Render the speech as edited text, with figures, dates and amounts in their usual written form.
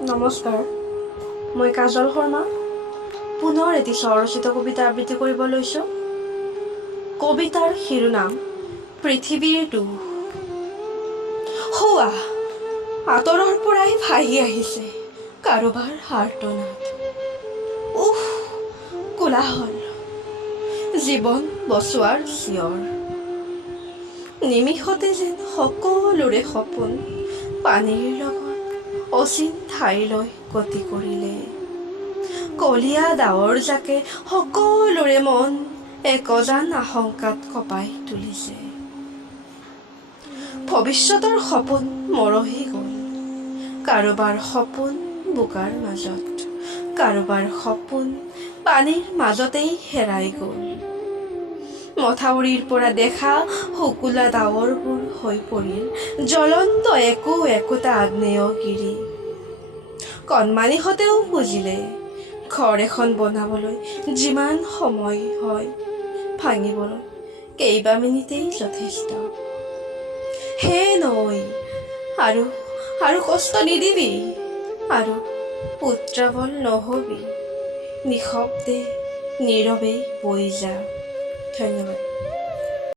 নমস্কাৰ, মই কাজল শৰ্মা পুনৰ এটি স্বৰচিত কবিতা আবৃত্তি কৰিব লৈছোঁ। কবিতাৰ শিৰোনাম পৃথিৱীৰ দুখ। হোৱা আঁতৰৰ পৰাই ভাহি আহিছে কাৰোবাৰ আৰ্তনাদ। উফ, কোলাহল, জীৱন বচোৱাৰ চিঞৰ। নিমিষতে যেন সকলোৰে সপোন পানীৰ লগত অচিন ঠাইলৈ গতি কৰিলে। কলীয়া ডাৱৰ জাকে সকলোৰে মন এক অজান আশংকাত কঁপাই তুলিছে। ভৱিষ্যতৰ সপোন মৰহি গ'ল, কাৰোবাৰ সপোন বোকাৰ মাজত, কাৰোবাৰ সপোন পানীৰ মাজতেই হেৰাই গ'ল। মথাউৰিৰ পৰা দেখা শুকুলা ডাৱৰবোৰ হৈ পৰিল জ্বলন্ত একোটা আগ্নেয়গিৰি। কণমানিহঁতেও বুজিলে ঘৰ এখন বনাবলৈ যিমান সময় হয়, ভাঙিবলৈ কেইবা মিনিটেই যথেষ্ট। হে নৈ, আৰু কষ্ট নিদিবি, আৰু উত্ৰাৱল নহবি, নিঃশব্দে নীৰৱে বৈ যা। ধন্যবাদ।